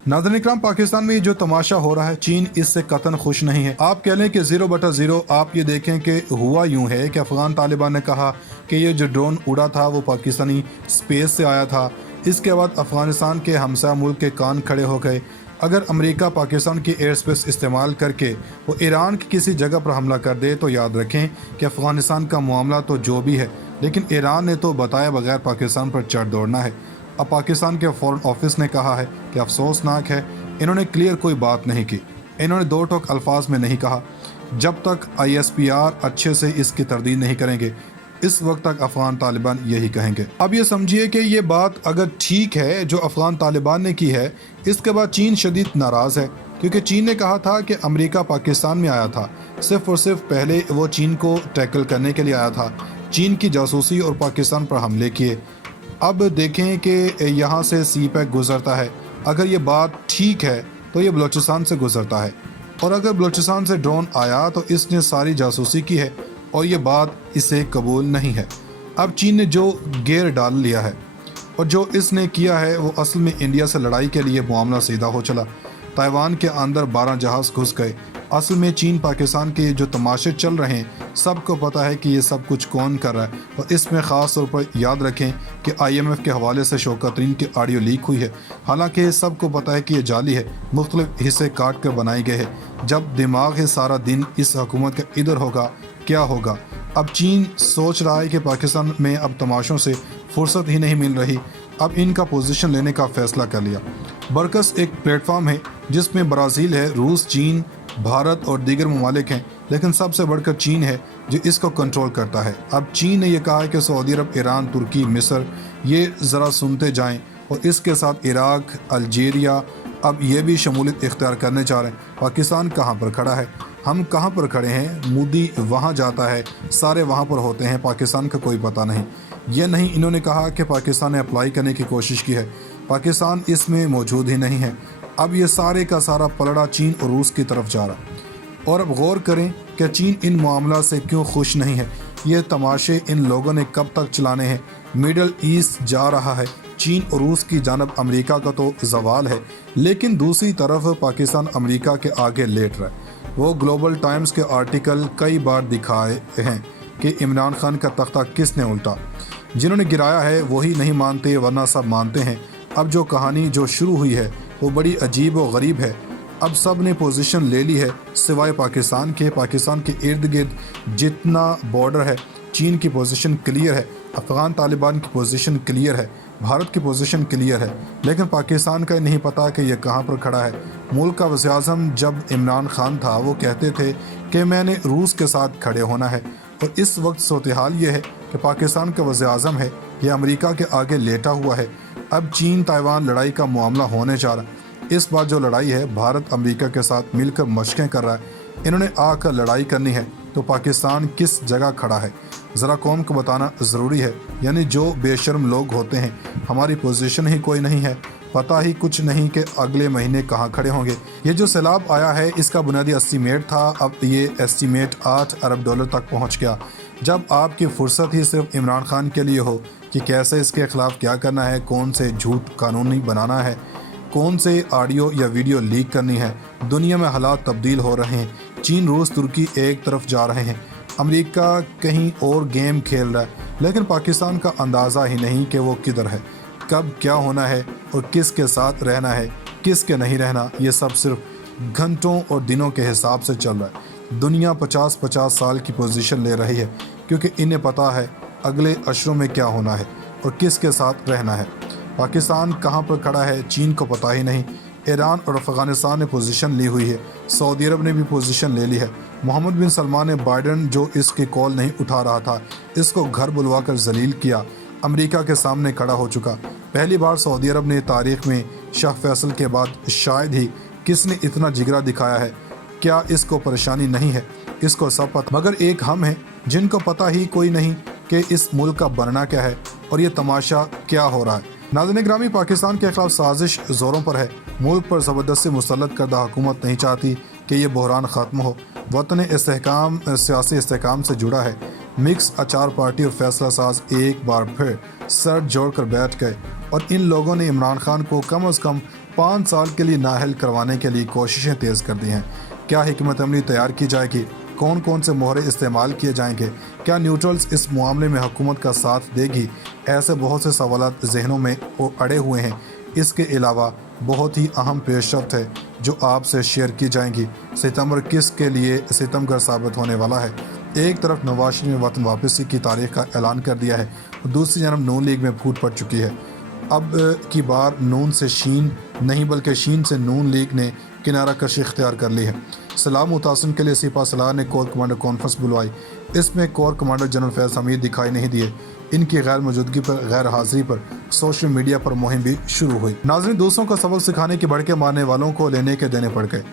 नाज़रीन इकराम, पाकिस्तान में जो तमाशा हो रहा है, चीन इससे कतन खुश नहीं है। आप कह लें कि 0/0। आप ये देखें कि हुआ यूं है कि अफगान तालिबान ने कहा कि ये जो ड्रोन उड़ा था वो पाकिस्तानी स्पेस से आया था। इसके बाद अफगानिस्तान के हमसाया मुल्क के कान खड़े हो गए। अगर अमेरिका पाकिस्तान की एयर स्पेस इस्तेमाल करके वो ईरान की किसी जगह पर हमला कर दे तो याद रखें कि अफगानिस्तान का मामला तो जो भी है, लेकिन ईरान ने तो बताए बगैर पाकिस्तान पर चढ़ दौड़ना है। अब पाकिस्तान के फॉरेन ऑफिस ने कहा है कि अफसोसनाक है, इन्होंने क्लियर कोई बात नहीं की। इन्होंने दो टोक अल्फाज में नहीं कहा। जब तक ISPR अच्छे से इसकी तरदीद नहीं करेंगे, इस वक्त तक अफगान तालिबान यही कहेंगे। अब ये समझिए कि ये बात अगर ठीक है जो अफगान तालिबान ने की है, इसके बाद चीन शदीद नाराज़ है, क्योंकि चीन ने कहा था कि अमेरिका पाकिस्तान में आया था। सिर्फ और सिर्फ पहले वो चीन को टैकल करने के लिए आया था, चीन की जासूसी और पाकिस्तान पर हमले किए। अब देखें कि यहाँ से CPEC गुजरता है। अगर ये बात ठीक है तो ये बलूचिस्तान से गुजरता है, और अगर बलूचिस्तान से ड्रोन आया तो इसने सारी जासूसी की है और ये बात इसे कबूल नहीं है। अब चीन ने जो गेयर डाल लिया है और जो इसने किया है वो असल में इंडिया से लड़ाई के लिए मामला सीधा हो चला। ताइवान के अंदर 12 जहाज़ घुस गए। असल में चीन पाकिस्तान के जो तमाशे चल रहे हैं, सबको पता है कि ये सब कुछ कौन कर रहा है। और इसमें ख़ास तौर पर याद रखें कि IMF के हवाले से शौकत तरीन की ऑडियो लीक हुई है। हालांकि सबको पता है कि ये जाली है, मुख्तलिफ हिस्से काट कर बनाई गए हैं। जब दिमाग है सारा दिन इस हुकूमत का इधर होगा, क्या होगा। अब चीन सोच रहा है कि पाकिस्तान में अब तमाशों से फुर्सत ही नहीं मिल रही। अब इनका पोजीशन लेने का फ़ैसला कर लिया। बरकस एक प्लेटफॉर्म है जिसमें ब्राज़ील है, रूस, चीन, भारत और दीगर ममालिक हैं, लेकिन सबसे बढ़कर चीन है जो इसको कंट्रोल करता है। अब चीन ने यह कहा है कि सऊदी अरब, ईरान, तुर्की, मिस्र, ये ज़रा सुनते जाएं, और इसके साथ इराक, अल्जीरिया अब ये भी शमूलियत इख्तियार करने जा रहे हैं। पाकिस्तान कहाँ पर खड़ा है, हम कहाँ पर खड़े हैं। मोदी वहाँ जाता है, सारे वहाँ पर होते हैं, पाकिस्तान का कोई पता नहीं। ये नहीं इन्होंने कहा कि पाकिस्तान ने अप्लाई करने की कोशिश की है, पाकिस्तान इसमें मौजूद ही नहीं है। अब ये सारे का सारा पलड़ा चीन और रूस की तरफ जा रहा है। और अब गौर करें कि चीन इन मामला से क्यों खुश नहीं है। ये तमाशे इन लोगों ने कब तक चलाने हैं। मिडल ईस्ट जा रहा है, चीन और रूस की जानब अमेरिका का तो जवाल है, लेकिन दूसरी तरफ पाकिस्तान अमेरिका के आगे लेट रहा है। वो ग्लोबल टाइम्स के आर्टिकल कई बार दिखाए हैं कि इमरान खान का तख्ता किसने उल्टा। जिन्होंने गिराया है वही नहीं मानते, वरना सब मानते हैं। अब जो कहानी जो शुरू हुई है वो बड़ी अजीब व गरीब है। अब सब ने पोजीशन ले ली है सिवाय पाकिस्तान के। पाकिस्तान के इर्द गिर्द जितना बॉर्डर है, चीन की पोजीशन क्लियर है, अफगान तालिबान की पोजीशन क्लियर है, भारत की पोजीशन क्लियर है, लेकिन पाकिस्तान का नहीं पता कि यह कहाँ पर खड़ा है। मुल्क का वज़ीर-ए-आज़म जब इमरान खान था वो कहते थे कि मैंने रूस के साथ खड़े होना है, और इस वक्त सूरत हाल ये है कि पाकिस्तान का वज़ीर-ए-आज़म है, यह अमेरिका के आगे लेटा हुआ है। अब चीन ताइवान लड़ाई का मामला होने जा रहा है। इस बार जो लड़ाई है, भारत अमेरिका के साथ मिलकर मशक़ें कर रहा है। इन्होंने आकर लड़ाई करनी है तो पाकिस्तान किस जगह खड़ा है ज़रा कौम को बताना ज़रूरी है। यानी जो बेशर्म लोग होते हैं, हमारी पोजीशन ही कोई नहीं है, पता ही कुछ नहीं कि अगले महीने कहाँ खड़े होंगे। ये जो सैलाब आया है इसका बुनियादी एस्टीमेट था, अब ये एस्टीमेट $8 अरब तक पहुँच गया। जब आपकी फुर्सत ही सिर्फ इमरान खान के लिए हो कि कैसे इसके ख़िलाफ़ क्या करना है, कौन से झूठ कानूनी बनाना है, कौन से ऑडियो या वीडियो लीक करनी है। दुनिया में हालात तब्दील हो रहे हैं। चीन, रूस, तुर्की एक तरफ जा रहे हैं, अमेरिका कहीं और गेम खेल रहा है, लेकिन पाकिस्तान का अंदाज़ा ही नहीं कि वो किधर है, कब क्या होना है और किसके साथ रहना है, किसके नहीं रहना। ये सब सिर्फ घंटों और दिनों के हिसाब से चल रहा है। दुनिया 50-50 साल की पोजीशन ले रही है, क्योंकि इन्हें पता है अगले अशरों में क्या होना है और किसके साथ रहना है। पाकिस्तान कहाँ पर खड़ा है चीन को पता ही नहीं। ईरान और अफ़गानिस्तान ने पोजीशन ली हुई है, सऊदी अरब ने भी पोजीशन ले ली है। मोहम्मद बिन सलमान ने बाइडन जो इसकी कॉल नहीं उठा रहा था, इसको घर बुलवा कर जलील किया, अमेरिका के सामने खड़ा हो चुका। पहली बार सऊदी अरब ने तारीख़ में शाह फैसल के बाद शायद ही किसने इतना जिगरा दिखाया है। क्या इसको परेशानी नहीं है, इसको सब पता, मगर एक हम हैं जिनको पता ही कोई नहीं कि इस मुल्क का बनना क्या है और ये तमाशा क्या हो रहा है। नाज़रीन ग्रामी, पाकिस्तान के खिलाफ साजिश ज़ोरों पर है। मुल्क पर ज़बरदस्ती मुसल्लत करदा हुकूमत नहीं चाहती कि ये बहरान ख़त्म हो। वतन इस्तेहकाम सियासी इस्तेहकाम से जुड़ा है। मिक्स अचार पार्टी और फैसला साज एक बार फिर सर जोड़ कर बैठ गए और इन लोगों ने इमरान खान को कम अज़ कम 5 साल के लिए नाअहल करवाने के लिए कोशिशें तेज़ कर दी हैं। क्या हिकमत अमली तैयार की जाएगी? कौन कौन से मोहरे इस्तेमाल किए जाएंगे? क्या न्यूट्रल्स इस मामले में हुकूमत का साथ देगी? ऐसे बहुत से सवालात जहनों में अड़े हुए हैं। इसके अलावा बहुत ही अहम पेशरफ्त है जो आपसे शेयर की जाएंगी। सितंबर किस के लिए सितमगर साबित होने वाला है? एक तरफ नवाज शरीफ ने वतन वापसी की तारीख का ऐलान कर दिया है, दूसरी जानब नून लीग में फूट पड़ चुकी है। अब की बार नून से शीन नहीं बल्कि शीन से नून लीग ने किनारा कशी इख्तियार कर ली है। सलाम मुतासिन के लिए सिपा सलाह ने कोर कमांडर कॉन्फ्रेंस बुलवाई। इसमें corps commander general Faiz Hameed दिखाई नहीं दिए। इनकी गैर मौजूदगी पर गैर हाजिरी पर सोशल मीडिया पर मुहिम भी शुरू हुई। नाज़रीन, दूसरों को सबक सिखाने के भड़के मारने वालों को लेने के देने पड़ गए।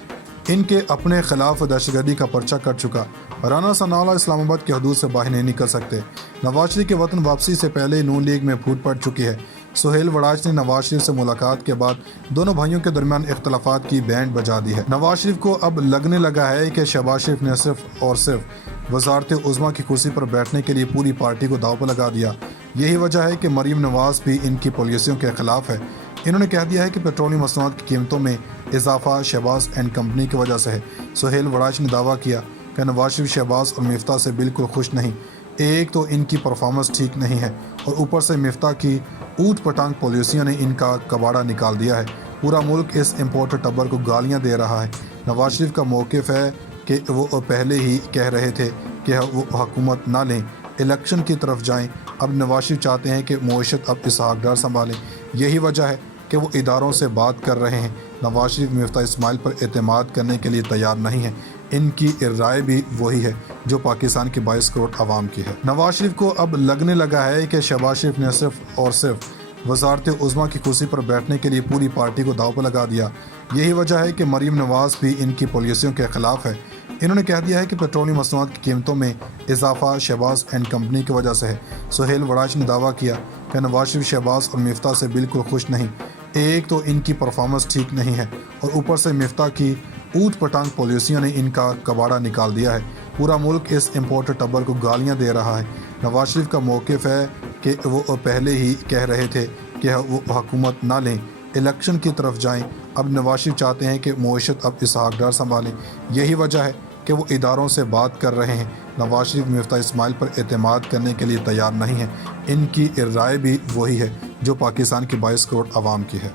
इनके अपने खिलाफ दहशतगर्दी का पर्चा कट चुका। राना सनाउल्लाह इस्लामाबाद की हदूद से बाहर नहीं निकल सकते। नवाज शरीफ के वतन वापसी से पहले नून लीग में फूट पड़ चुकी है। सुहेल वड़ाच ने नवाज शरीफ से मुलाकात के बाद दोनों भाइयों के दरमियान इख्तलाफात की बैंड बजा दी है। नवाज शरीफ को अब लगने लगा है कि शहबाज शरीफ ने सिर्फ और सिर्फ वज़ारत उज़्मा की कुर्सी पर बैठने के लिए पूरी पार्टी को दांव पर लगा दिया। यही वजह है कि मरीम नवाज भी इनकी पॉलिसियों के खिलाफ है। इन्होंने कह दिया है कि पेट्रोलियम मसनूआत की कीमतों में इजाफा शहबाज एंड कंपनी की वजह से है। सुहेल वड़ाच ने दावा किया कि नवाज शरीफ शहबाज और मिफ्ता से बिल्कुल खुश नहीं। एक तो इनकी परफॉर्मेंस ठीक नहीं है और ऊपर से मिफ्ता की ऊट पटांग पॉलिसियों ने इनका कबाड़ा निकाल दिया है। पूरा मुल्क इस इम्पोर्टर टब्बर को गालियां दे रहा है। नवाज शरीफ का मौक़िफ़ है कि वो पहले ही कह रहे थे कि वो हुकूमत ना लें, इलेक्शन की तरफ जाएं। अब नवाज शरीफ चाहते हैं कि मईशत अब इसहाक डार संभालें। यही वजह है कि वो इदारों से बात कर रहे हैं। नवाज शरीफ मिफ्ता इस्माइल पर एतमाद करने के लिए तैयार नहीं है। इनकी राय भी वही है जो पाकिस्तान की 22 करोड़ आवाम की है। नवाज शरीफ को अब लगने लगा है कि शहबाज शरीफ ने सिर्फ और सिर्फ वज़ारत उज़्मा की कुर्सी पर बैठने के लिए पूरी पार्टी को दांव पर लगा दिया। यही वजह है कि मरीम नवाज भी इनकी पॉलिसियों के खिलाफ है। इन्होंने कह दिया है कि पेट्रोलियम मसनूआत की कीमतों में इजाफा शहबाज एंड कंपनी की वजह से है। सुहेल वड़ाच ने दावा किया कि नवाज शरीफ शहबाज और मिफ्ता से बिल्कुल खुश नहीं। एक तो इनकी परफॉर्मेंस ठीक नहीं है और ऊपर से मिफ्ता की ऊट पटांग पॉलिसियों ने इनका कबाड़ा निकाल दिया है। पूरा मुल्क इस इम्पोर्टर टब्बर को गालियां दे रहा है। नवाज शरीफ का मौक़िफ़ है कि वो पहले ही कह रहे थे कि वो हुकूमत ना लें, इलेक्शन की तरफ जाएं। अब नवाज शरीफ चाहते हैं कि मईशत अब इसहाक डार संभालें। यही वजह है कि वो इदारों से बात कर रहे हैं। नवाज शरीफ मिफ्ता इस्माइल पर एतमाद करने के लिए तैयार नहीं है। इनकी राय भी वही है जो पाकिस्तान की 22 करोड़ आवाम की है।